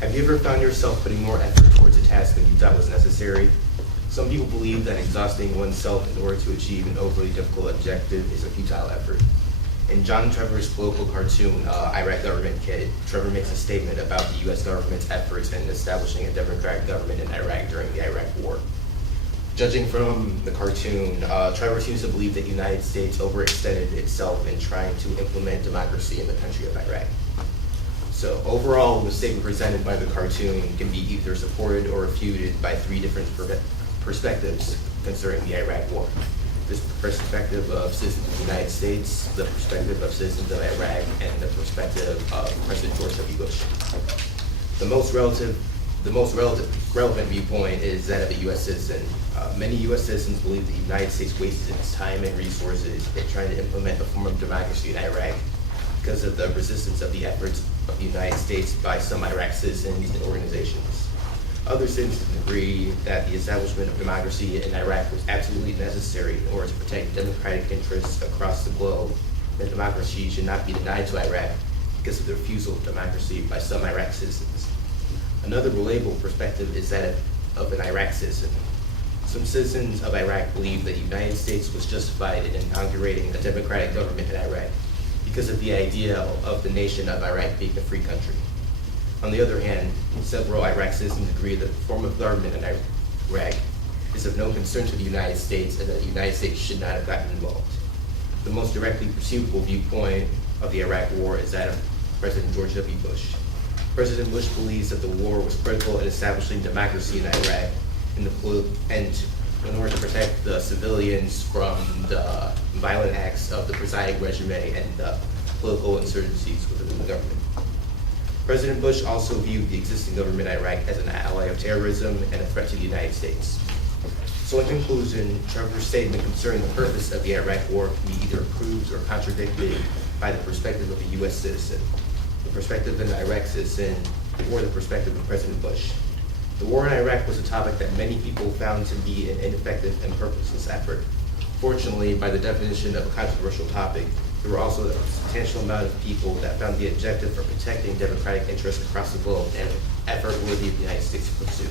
Have you ever found yourself putting more effort towards a task than you thought was necessary? Some people believe that exhausting oneself in order to achieve an overly difficult objective is a futile effort. In John Trevor's political cartoon, Iraq Government Kid, Trevor makes a statement about the U.S. government's efforts in establishing a democratic government in Iraq during the Iraq War. Judging from the cartoon, Trevor seems to believe that the United States overextended itself in trying to implement democracy in the country of Iraq. So overall, the statement presented by the cartoon can be either supported or refuted by three different perspectives concerning the Iraq War. This perspective of citizens of the United States, the perspective of citizens of Iraq, and the perspective of President George W. Bush. The most relevant viewpoint is that of a U.S. citizen. Many U.S. citizens believe the United States wasted its time and resources in trying to implement a form of democracy in Iraq because of the resistance of the efforts of the United States by some Iraq citizens and organizations. Other citizens agree that the establishment of democracy in Iraq was absolutely necessary in order to protect democratic interests across the globe, and democracy should not be denied to Iraq because of the refusal of democracy by some Iraq citizens. Another relatable perspective is that of an Iraq citizen. Some citizens of Iraq believe that the United States was justified in inaugurating a democratic government in Iraq because of the idea of the nation of Iraq being a free country. On the other hand, several Iraq citizens agree that the form of government in Iraq is of no concern to the United States and that the United States should not have gotten involved. The most directly perceivable viewpoint of the Iraq War is that of President George W. Bush. President Bush believes that the war was critical in establishing democracy in Iraq and in order to protect the civilians from the violent acts of the presiding regime and the political insurgencies within the government. President Bush also viewed the existing government in Iraq as an ally of terrorism and a threat to the United States. So in conclusion, Trevor's statement concerning the purpose of the Iraq War can be either approved or contradicted by the perspective of a U.S. citizen, the perspective of an Iraq citizen, or the perspective of President Bush. The war in Iraq was a topic that many people found to be an ineffective and purposeless effort. Fortunately, by the definition of a controversial topic, there were also a substantial amount of people that found the objective for protecting democratic interests across the globe an effort worthy of the United States to pursue.